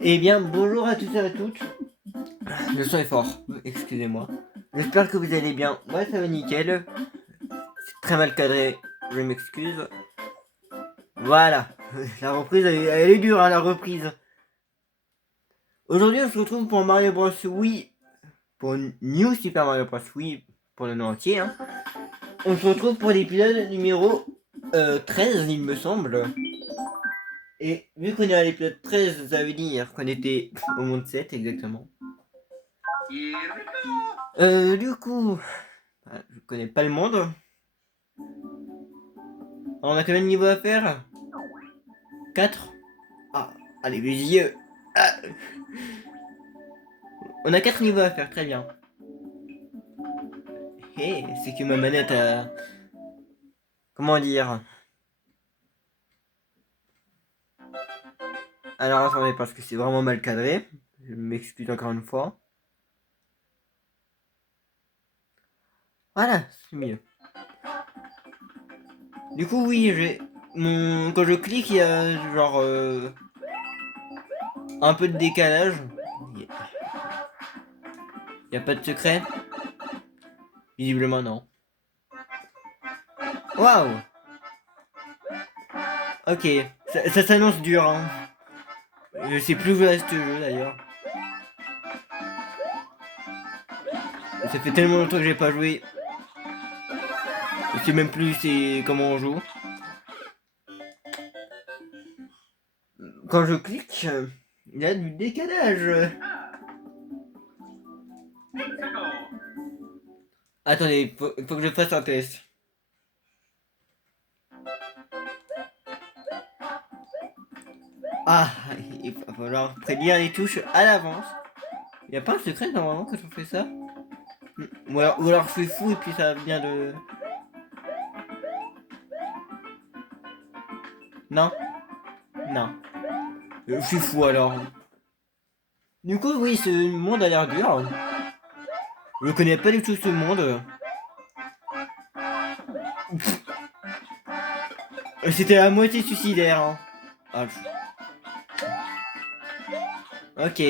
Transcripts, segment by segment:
Eh bien, bonjour à tous et à toutes. Le son est fort, excusez-moi. J'espère que vous allez bien. Moi, ça va nickel. C'est très mal cadré, je m'excuse. Voilà, la reprise, elle est dure, hein, la reprise. Aujourd'hui, on se retrouve pour Mario Bros. Wii, pour New Super Mario Bros. Wii, pour le nom entier. Hein. On se retrouve pour l'épisode numéro 13, il me semble. Et vu qu'on est à l'épisode 13, ça veut dire qu'on était au monde 7, exactement. Du coup, je connais pas le monde. On a combien de niveaux à faire? 4. Ah, allez, les yeux. Ah. On a 4 niveaux à faire, très bien. Et c'est que ma manette a... Comment dire? Alors attendez, parce que c'est vraiment mal cadré. Je m'excuse encore une fois. Voilà, c'est mieux. Du coup, oui, j'ai... Quand je clique, il y a genre... un peu de décalage. Il y a pas de secret? Visiblement, non. Waouh! Ok, ça s'annonce dur, hein. Je sais plus où va ce jeu, d'ailleurs. Ça fait tellement longtemps que j'ai pas joué. Je sais même plus c'est comment on joue. Quand je clique, il y a du décalage. Attendez, faut que je fasse un test. Ah, il va falloir prédire les touches à l'avance. Il n'y a pas un secret normalement quand on fait ça? Ou alors je suis fou et puis ça vient de... Non? Non. Je suis fou alors. Du coup, oui, ce monde a l'air dur. Je connais pas du tout ce monde. C'était à moitié suicidaire. Hein. Ah, ok.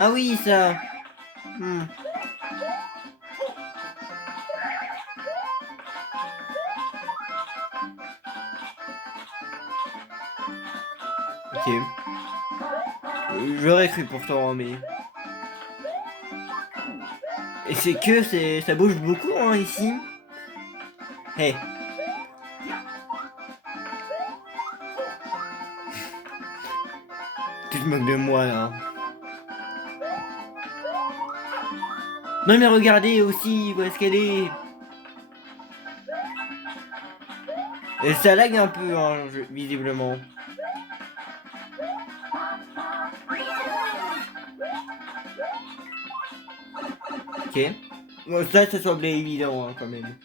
Ah oui, ça. Hmm. Ok. J'aurais cru pourtant, mais... Et c'est que ça bouge beaucoup, hein, ici. Hey. Tu te moques de moi, là. Non, mais regardez aussi, où est-ce qu'elle est? Et ça lag un peu, hein, visiblement. Ok. Bon, ça semblait évident, hein, quand même.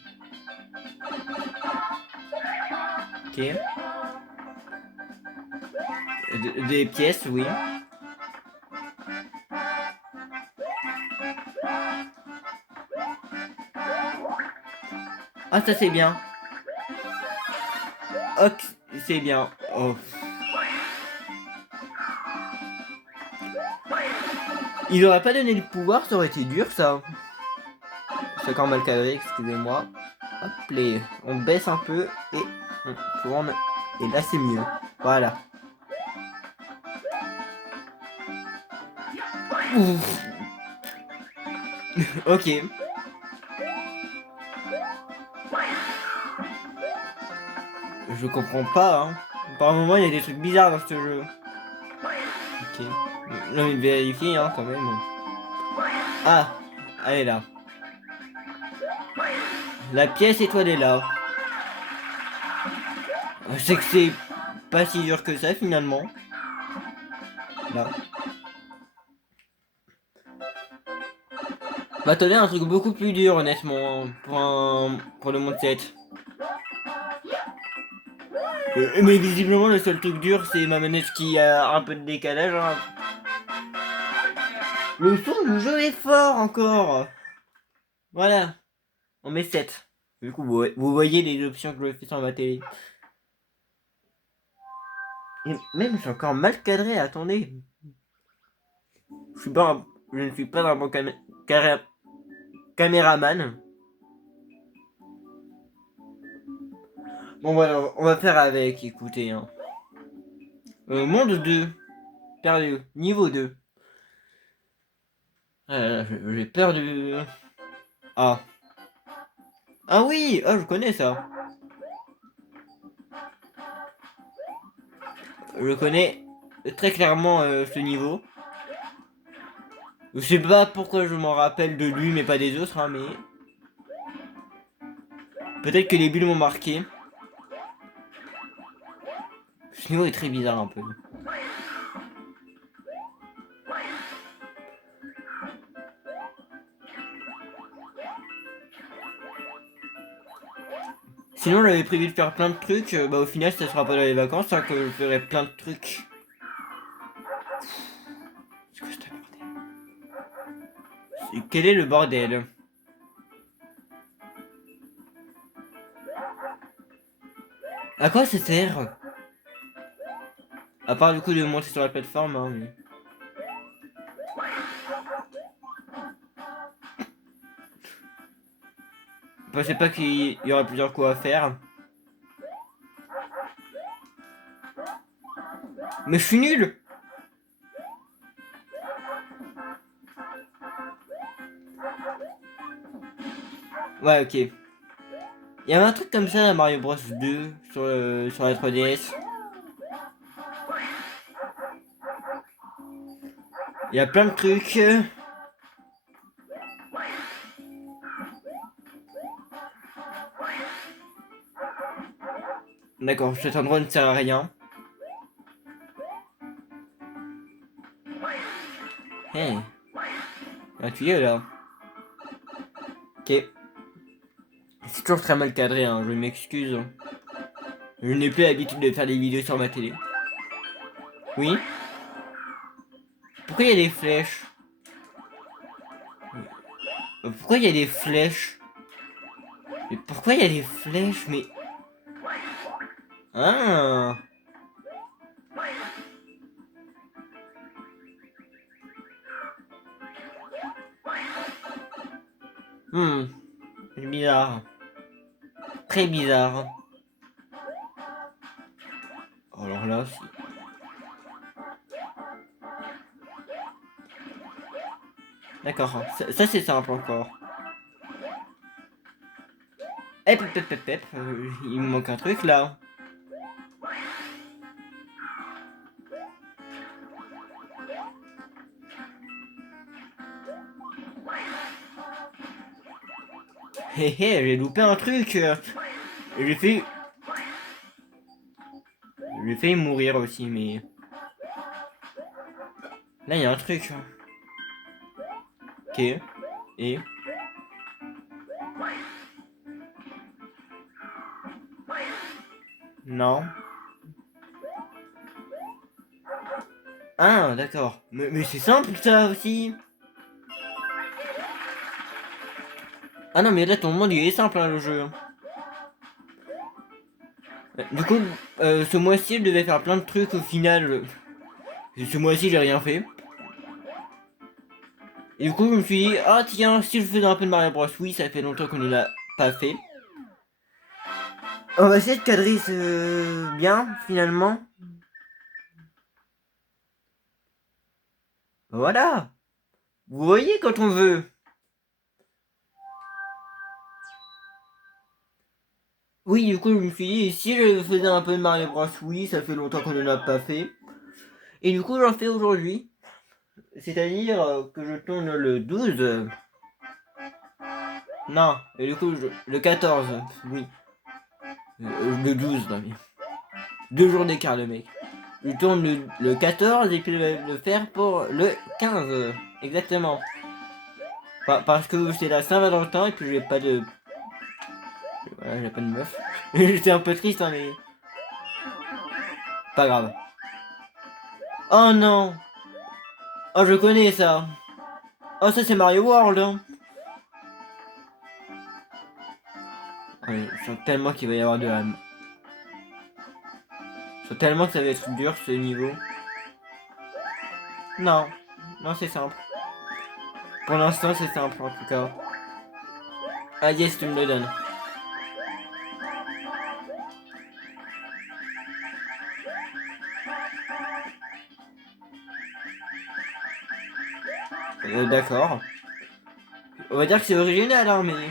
Ok. Des pièces, oui. Ah, ça c'est bien. Ok, c'est bien. Oh. Il aurait pas donné le pouvoir, ça aurait été dur, ça. C'est encore mal cadré, excusez-moi. Hop, on baisse un peu et on tourne. Et là, c'est mieux. Voilà. Ouf. Ok. Je comprends pas, hein. Par moment, il y a des trucs bizarres dans ce jeu. Ok. Non, mais vérifier, hein, quand même. Ah, elle est là. La pièce étoilée est là. C'est que c'est pas si dur que ça, finalement. Là. Bah, t'as un truc beaucoup plus dur, honnêtement, pour le monde 7. Mais visiblement, le seul truc dur, c'est ma manette qui a un peu de décalage. Hein. Le son du jeu est fort encore. Voilà. On met 7. Du coup, vous voyez les options que je fais sur ma télé. Et même, c'est encore mal cadré, attendez. Je ne suis pas un bon caméraman. Bon, voilà, on va faire avec, écoutez. Hein. Monde 2. Perdu. Niveau 2. J'ai peur du... Ah. Ah oui, ah, je connais ça. Je connais très clairement ce niveau. Je sais pas pourquoi je m'en rappelle de lui, mais pas des autres, hein, mais... Peut-être que les bulles m'ont marqué. Ce niveau est très bizarre un peu. Sinon, j'avais prévu de faire plein de trucs. Bah, au final, ça sera pas dans les vacances, hein, que je ferai plein de trucs. C'est quoi ce bordel? Quel est le bordel? À quoi ça sert? À part du coup de monter sur la plateforme, hein, mais... Je pensais pas qu'il y aurait plusieurs coups à faire. Mais je suis nul! Ouais, ok. Il y avait un truc comme ça à Mario Bros 2 sur la 3DS. Il y a plein de trucs. D'accord, cet endroit ne sert à rien. Hey, un tuyau là. Ok. C'est toujours très mal cadré, hein, je m'excuse. Je n'ai plus l'habitude de faire des vidéos sur ma télé. Oui? Pourquoi il y a des flèches? Pourquoi il y a des flèches? Mais pourquoi il y a des flèches? Mais... Ah! C'est bizarre. Très bizarre. Alors là, d'accord, ça c'est simple encore. Hep, hep, hep, hep, il me manque un truc là. Hé hé, j'ai loupé un truc. J'ai fait... J'ai fait mourir aussi, mais... Là, il y a un truc. Ok. Et... Non. Ah, d'accord. Mais c'est simple ça aussi. Ah non, mais là, ton monde, il est simple, hein, le jeu. Du coup, ce mois-ci, je devais faire plein de trucs au final. Ce mois-ci, j'ai rien fait. Et du coup, je me suis dit, ah tiens, si je faisais un peu de Mario Bros. Oui, ça fait longtemps qu'on ne l'a pas fait. On va essayer de cadrer ce bien, finalement. Voilà. Vous voyez quand on veut. Oui, du coup, je me suis dit, si je faisais un peu de Mario Bros. Oui, ça fait longtemps qu'on ne l'a pas fait. Et du coup, j'en fais aujourd'hui. C'est-à-dire que je tourne le 12. Non, et du coup, le 14. Oui. Le 12, non mais... 2 jours d'écart, le mec. Je tourne le 14 et puis le faire pour le 15. Exactement. Parce que c'est la Saint-Valentin et puis j'ai pas de... Voilà, j'ai pas de meuf. J'étais un peu triste, hein, mais... Pas grave. Oh non. Oh, je connais ça. Oh, ça c'est Mario World. Hein. Ouais, je sens tellement qu'il va y avoir de la... sens tellement que ça va être dur ce niveau. Non. Non, c'est simple. Pour l'instant, c'est simple en tout cas. Ah yes, tu me le donnes. D'accord. On va dire que c'est original, hein, mais...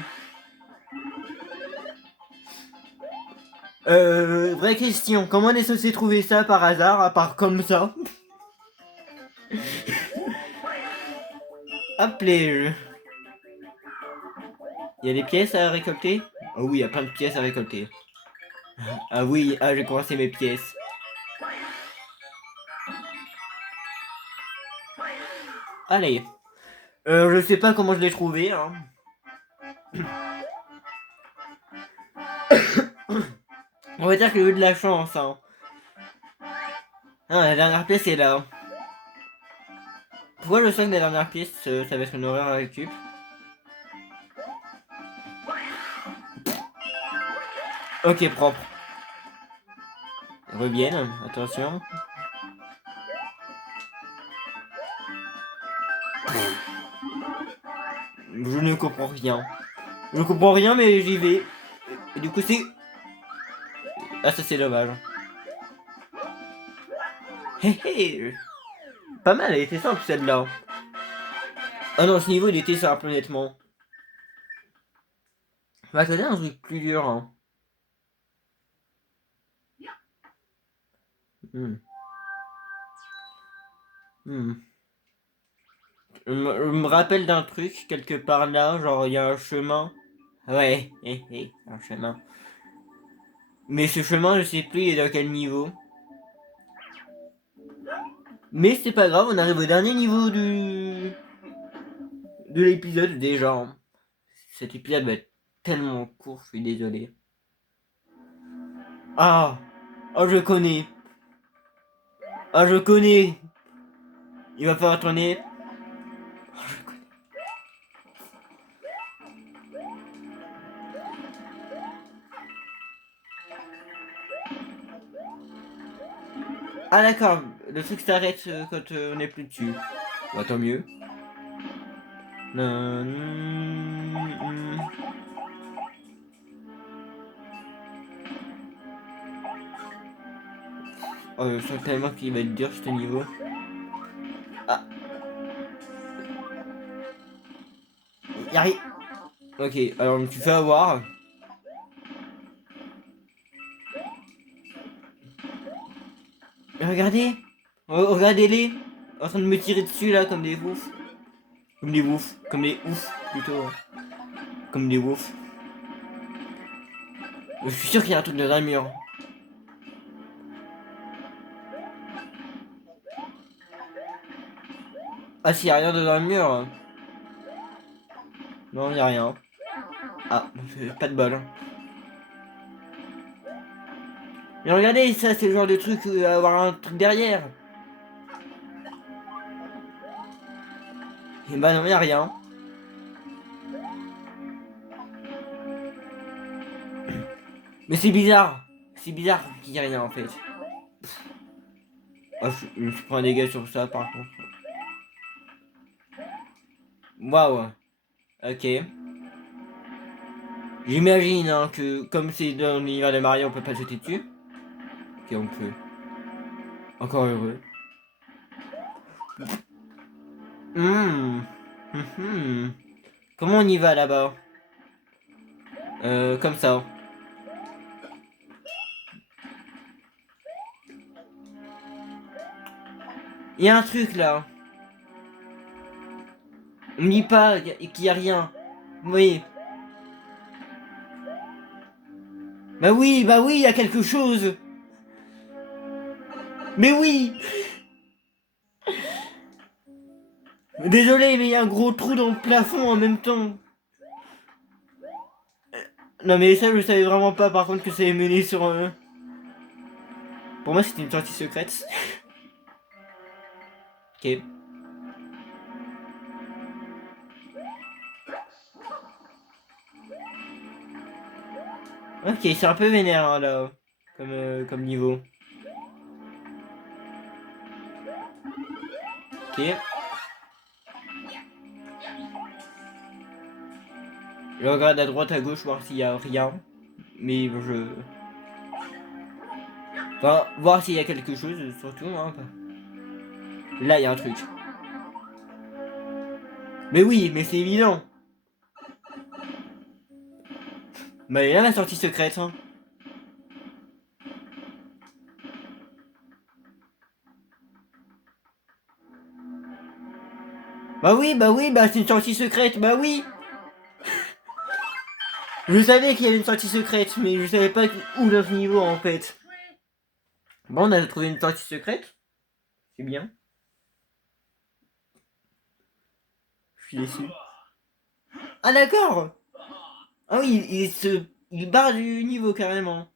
vraie question. Comment on est censé trouver ça par hasard, à part comme ça? Appelez-le. Il y a des pièces à récolter? Oh oui, il y a plein de pièces à récolter. Ah oui, ah j'ai commencé mes pièces. Allez. Je sais pas comment je l'ai trouvé, hein. On va dire que j'ai eu de la chance, hein. Ah, la dernière pièce est là. Pourquoi je sens que la dernière pièce, ça va être une horreur à récup? Ok, propre. Reviennent, attention. Je ne comprends rien. Je comprends rien, mais j'y vais. Et du coup, c'est... Ah, ça, c'est dommage. Hé hé. Pas mal, elle était simple, celle-là. Ah non, ce niveau, il était simple, honnêtement. On va donner un truc plus dur, hein. Hmm. Hmm. Je me rappelle d'un truc, quelque part là, genre, il y a un chemin. Ouais, un chemin. Mais ce chemin, je sais plus, il est dans quel niveau. Mais c'est pas grave, on arrive au dernier niveau de l'épisode déjà, hein. Cet épisode va être tellement court, je suis désolé. Ah, oh je connais. Ah je connais. Il va falloir tourner. Oh, je connais. Ah d'accord, le truc s'arrête quand on n'est plus dessus. Bah tant mieux. Oh, je sens tellement qu'il va être dur ce niveau. Ah, y'a rien. Ok, alors tu fais avoir. Regardez. Regardez-les. En train de me tirer dessus là comme des oufs. Comme des oufs. Comme des oufs plutôt. Comme des oufs. Je suis sûr qu'il y a un truc dans un mur. Ah s'il y a rien dans un mur. Non, y a rien. Ah, pas de bol. Mais regardez, ça c'est le genre de truc avoir un truc derrière. Et bah non, y a rien. Mais c'est bizarre. C'est bizarre qu'il y ait rien en fait. Oh, je prends un dégât sur ça par contre. Waouh. Ok. J'imagine hein, que comme c'est dans l'univers de Mario, on peut pas jeter dessus. Ok, on peut. Encore heureux. Hmm. Mhm. Comment on y va là-bas? Comme ça. Il y a un truc là. On me dit pas qu'il y a rien. Oui. Bah oui, il y a quelque chose. Mais oui. Désolé, mais il y a un gros trou dans le plafond en même temps. Non mais ça, je savais vraiment pas par contre que ça allait mener sur... Pour moi, c'était une sortie secrète. Ok. Ok, c'est un peu vénère hein, là, comme niveau. Ok. Je regarde à droite, à gauche, voir s'il y a rien. Mais je... Enfin, voir s'il y a quelque chose, surtout. Hein. Là, il y a un truc. Mais oui, mais c'est évident. Bah, elle est là, la sortie secrète. Hein. Bah oui, bah c'est une sortie secrète, bah oui. Je savais qu'il y avait une sortie secrète, mais je savais pas où dans ce niveau en fait. Bon, on a trouvé une sortie secrète. C'est bien. Je suis déçu. Ah d'accord. Ah oui, il barre du niveau carrément.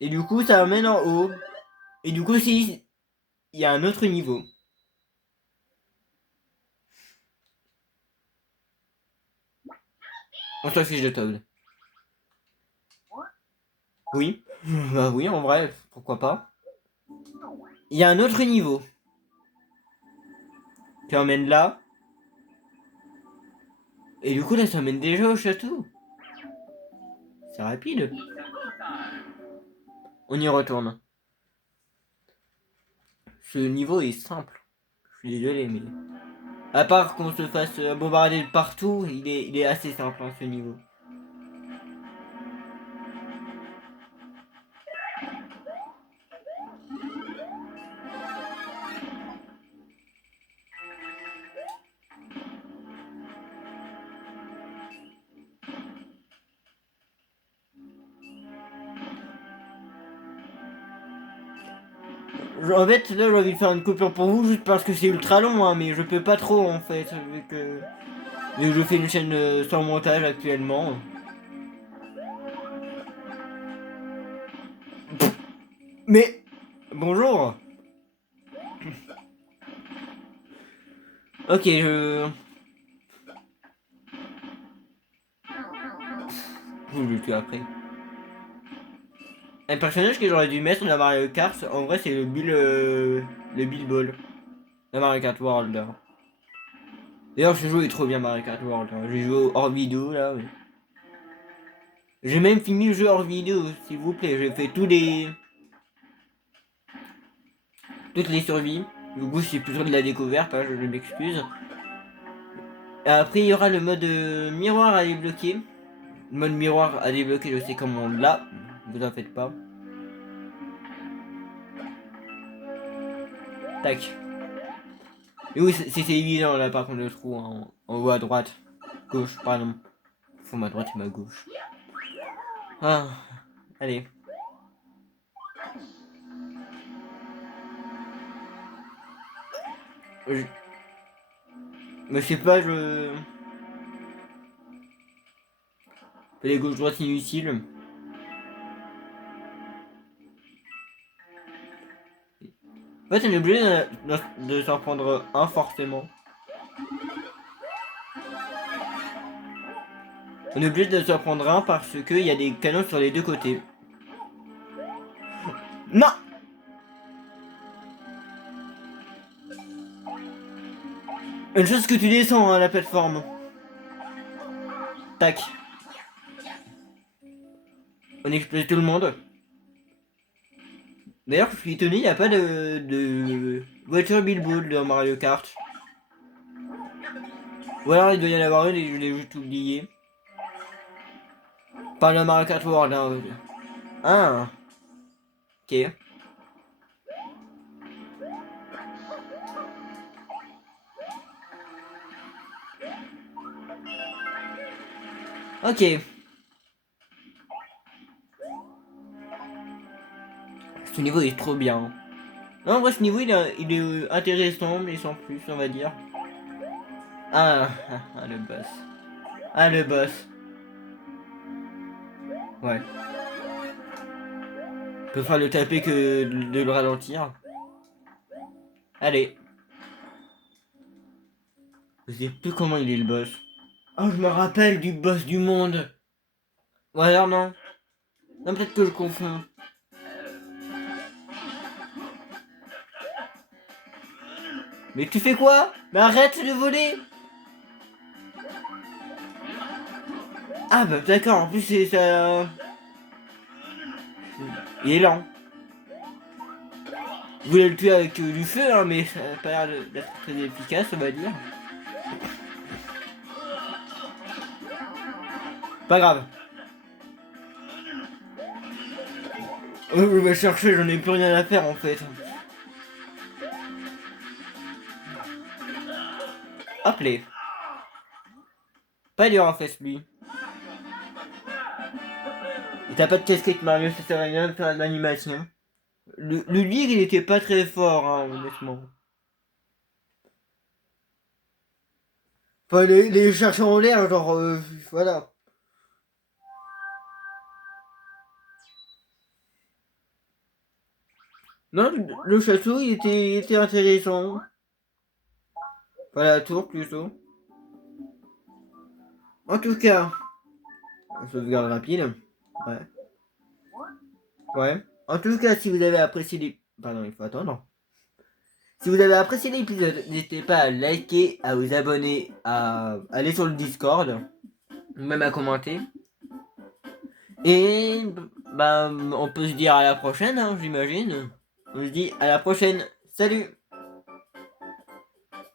Et du coup, ça amène en haut. Et du coup, si il y a un autre niveau. On s'en fiche de Toad. Oui. Bah oui, en vrai, pourquoi pas. Il y a un autre niveau qui emmène là. Et du coup, là, ça emmène déjà au château. C'est rapide. On y retourne. Ce niveau est simple. Je suis désolé, mais... À part qu'on se fasse bombarder de partout, il est assez simple, hein, ce niveau. En fait, là, j'ai envie de faire une coupure pour vous, juste parce que c'est ultra long, hein, mais je peux pas trop, en fait, vu que je fais une chaîne sans montage actuellement. Mais... Bonjour. Ok, je le tue après. Un personnage que j'aurais dû mettre dans Mario Kart, en vrai, c'est le Bill Ball. Dans Mario Kart World, là. D'ailleurs, ce jeu est trop bien, Mario Kart World. Hein. J'ai joué hors vidéo, là. Ouais. J'ai même fini le jeu hors vidéo, s'il vous plaît. J'ai fait toutes les survies. Du coup, c'est plutôt de la découverte, hein, je m'excuse. Après, il y aura le mode miroir à débloquer. Le mode miroir à débloquer, je sais comment on l'a. Vous en faites pas. Tac. Et oui, c'est évident là, par contre, le trou en haut à droite. Gauche, pardon. Faut ma droite et ma gauche. Ah, allez. Je... Mais je sais pas, je... Les gauche-droite inutiles. En fait, on est obligé de s'en prendre un forcément. On est obligé de s'en prendre un parce qu'il y a des canons sur les deux côtés. Non! Une chose que tu descends à la plateforme. Tac. On explose tout le monde. D'ailleurs, je suis étonné, il n'y a pas de voiture Bilbo dans Mario Kart. Ou alors il doit y en avoir une et je l'ai juste oublié. Pas le Mario Kart World. Hein. Ah, ok. Ok. Ce niveau est trop bien. Non, en vrai, ce niveau il est intéressant, mais sans plus, on va dire. Ah, le boss. Ah, le boss. Ouais. Je peux faire le taper que de le ralentir. Allez. Je sais plus comment il est le boss. Oh, je me rappelle du boss du monde. Ou alors non. Non, peut-être que je confonds. Mais tu fais quoi? Mais arrête de voler! Ah bah d'accord, en plus c'est ça... Il est lent. Vous voulez le tuer avec du feu, hein, mais ça n'a pas l'air d'être très efficace, on va dire. Pas grave. Je vais chercher, j'en ai plus rien à faire en fait. Appelez. Pas dur en fait lui. Et t'as pas de casquette Mario, ça sert à rien de faire de l'animation. Le league il était pas très fort, hein, honnêtement. Enfin, les chercheurs en l'air, genre, voilà. Non, le château il était intéressant. Enfin, la tour plutôt. En tout cas, sauvegarde rapide. Ouais. Ouais. En tout cas, si vous avez apprécié les... Pardon, il faut attendre. Si vous avez apprécié l'épisode, n'hésitez pas à liker, à vous abonner, à aller sur le Discord, même à commenter. Et bah, on peut se dire à la prochaine, hein, j'imagine. On se dit à la prochaine. Salut!